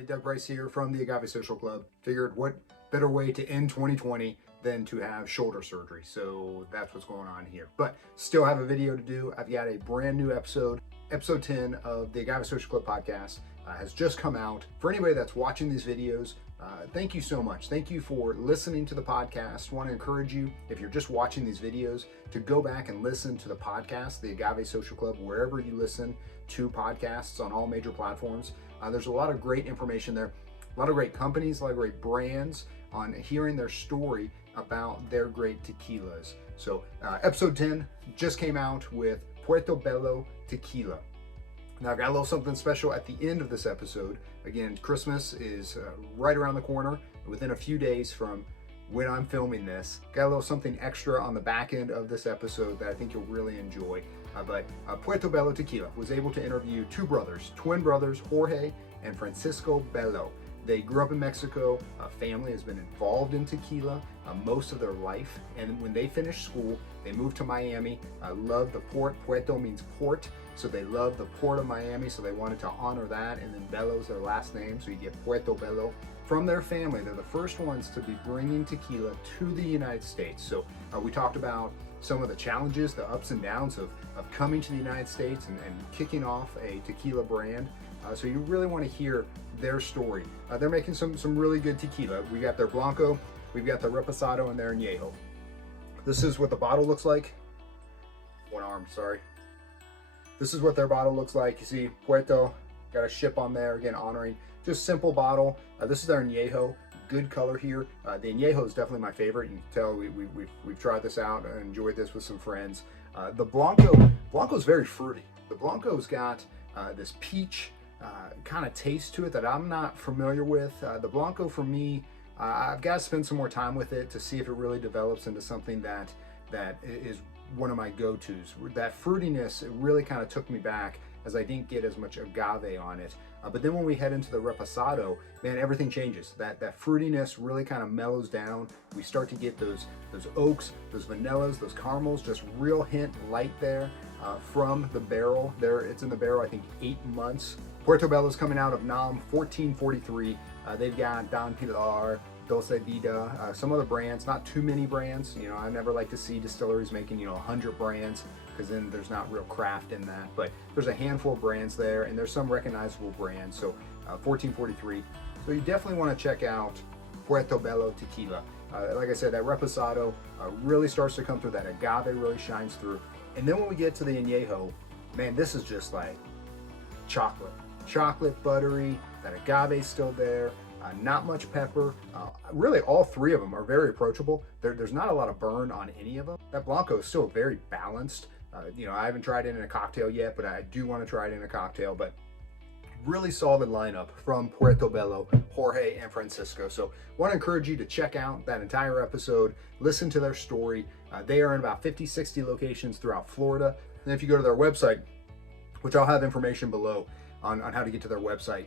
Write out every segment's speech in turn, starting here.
everybody, Doug Bryce here from the Agave Social Club. Figured what better way to end 2020 than to have shoulder surgery. So that's what's going on here. But still have a video to do. I've got a brand new episode. Episode 10 of the Agave Social Club podcast has just come out. For anybody that's watching these videos, thank you so much. Thank you for listening to the podcast. Want to encourage you, if you're just watching these videos, to go back and listen to the podcast, the Agave Social Club, wherever you listen to podcasts on all major platforms. There's a lot of great information there, a lot of great companies, a lot of great brands on hearing their story about their great tequilas. So episode 10 just came out with Puerto Bello Tequila. Now I've got a little something special at the end of this episode. Again, Christmas is right around the corner, within a few days from when I'm filming this. Got a little something extra on the back end of this episode that I think you'll really enjoy. But Puerto Bello Tequila was able to interview two brothers, twin brothers, Jorge and Francisco Bello. They grew up in Mexico. Family has been involved in tequila most of their life. And when they finished school, they moved to Miami. Love the port. Puerto means port. So they love the port of Miami. So they wanted to honor that. And then Bello's their last name. So you get Puerto Bello. From their family, they're the first ones to be bringing tequila to the United States. So we talked about some of the challenges, the ups and downs of coming to the United States and kicking off a tequila brand. So you really want to hear their story. They're making some really good tequila. We got their Blanco, we've got their Reposado, and their Añejo. This is what the bottle looks like. One arm, sorry. This is what their bottle looks like. You see Puerto, got a ship on there, again honoring. Just simple bottle. This is their Añejo. Good color here. The Añejo is definitely my favorite. You can tell we've tried this out and enjoyed this with some friends. The Blanco is very fruity. The Blanco's got this peach kind of taste to it that I'm not familiar with. The Blanco for me, I've got to spend some more time with it to see if it really develops into something that is one of my go-tos. That fruitiness, it really kind of took me back as I didn't get as much agave on it. But then when we head into the Reposado, man, everything changes. That fruitiness really kind of mellows down. We start to get those oaks, those vanillas, those caramels, just real hint light there from the barrel. There, it's in the barrel, I think 8 months. Puerto Bello's coming out of NAM 1443. They've got Don Pilar, Dulce Vida, some other brands, not too many brands. You know, I never like to see distilleries making, 100 brands, because then there's not real craft in that. But there's a handful of brands there, and there's some recognizable brands. So 1443. So you definitely want to check out Puerto Bello Tequila. Like I said, that Reposado really starts to come through. That agave really shines through. And then when we get to the Añejo, man, this is just like chocolate. Chocolate, buttery, that agave's still there. Not much pepper. Really, all three of them are very approachable. There's not a lot of burn on any of them. That Blanco is still very balanced. I haven't tried it in a cocktail yet, but I do want to try it in a cocktail. But really solid lineup from Puerto Bello, Jorge, and Francisco. So want to encourage you to check out that entire episode, listen to their story. They are in about 50, 60 locations throughout Florida. And if you go to their website, which I'll have information below on how to get to their website,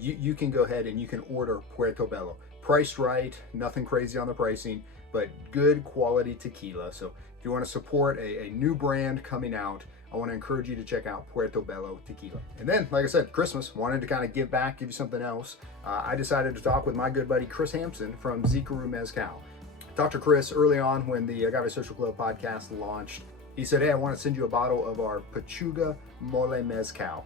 you can go ahead and you can order Puerto Bello. Priced right, nothing crazy on the pricing, but good quality tequila. So if you want to support a new brand coming out, I want to encourage you to check out Puerto Bello Tequila. And then, like I said, Christmas, wanted to kind of give back, give you something else. I decided to talk with my good buddy Chris Hampson from Zicaru Mezcal. Talked to Chris early on when the Agave Social Club podcast launched. He said, hey, I want to send you a bottle of our Pechuga Mole Mezcal.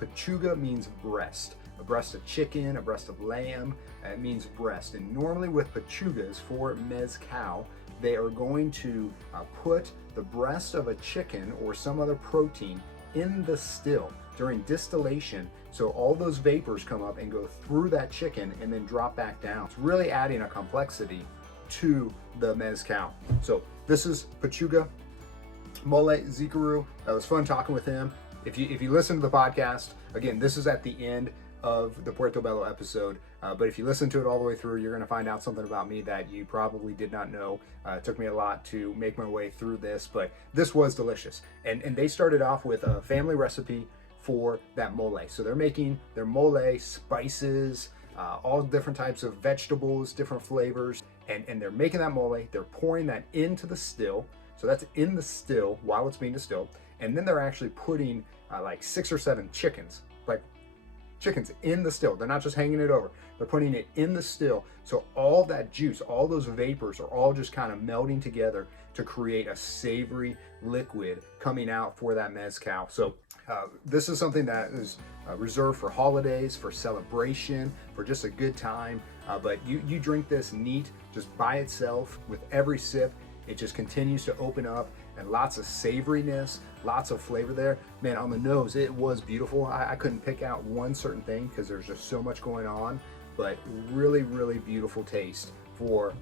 Pechuga means breast. A breast of chicken, a breast of lamb, it means breast. And normally with pechugas for mezcal, they are going to put the breast of a chicken or some other protein in the still during distillation. So all those vapors come up and go through that chicken and then drop back down. It's really adding a complexity to the mezcal. So this is Pechuga Mole Zicaru. It was fun talking with him. If you listen to the podcast, again, this is at the end of the Puerto Bello episode, but if you listen to it all the way through, you're going to find out something about me that you probably did not know. It took me a lot to make my way through this, but this was delicious. And they started off with a family recipe for that mole. So they're making their mole, spices, all different types of vegetables, different flavors, and they're making that mole. They're pouring that into the still. So that's in the still while it's being distilled. And then they're actually putting like 6 or 7 chickens, like chickens in the still. They're not just hanging it over. They're putting it in the still. So all that juice, all those vapors are all just kind of melting together to create a savory liquid coming out for that mezcal. So this is something that is reserved for holidays, for celebration, for just a good time. But you drink this neat, just by itself. With every sip, it just continues to open up, and lots of savoriness, lots of flavor there. Man, on the nose, it was beautiful. I couldn't pick out one certain thing because there's just so much going on, but really, really beautiful taste for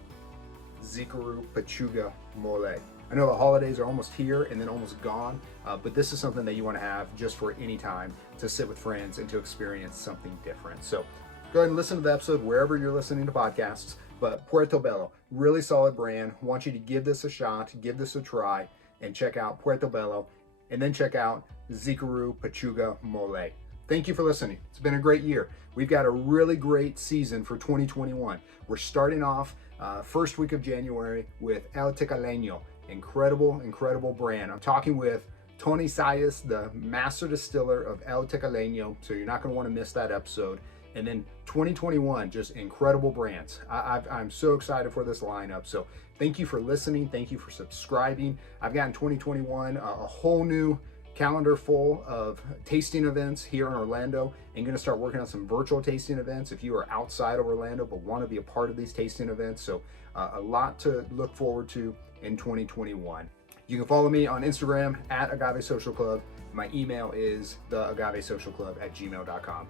Zicaru Pechuga Mole. I know the holidays are almost here and then almost gone, but this is something that you want to have just for any time to sit with friends and to experience something different. So go ahead and listen to the episode wherever you're listening to podcasts. But Puerto Bello, really solid brand. Want you to give this a shot, give this a try, and check out Puerto Bello, and then check out Zicaru Pechuga Mole. Thank you for listening. It's been a great year. We've got a really great season for 2021. We're starting off first week of January with El Tequila. Incredible brand. I'm talking with Tony Sayas, the master distiller of El Tequila, so you're not going to want to miss that episode. And then 2021, just incredible brands. I'm so excited for this lineup. So thank you for listening. Thank you for subscribing. I've got in 2021 a whole new calendar full of tasting events here in Orlando, and going to start working on some virtual tasting events if you are outside of Orlando but want to be a part of these tasting events. So a lot to look forward to in 2021. You can follow me on Instagram at Agave Social Club. My email is theagavesocialclub@gmail.com.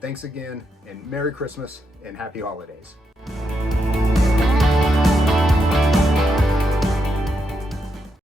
Thanks again, and Merry Christmas and Happy Holidays.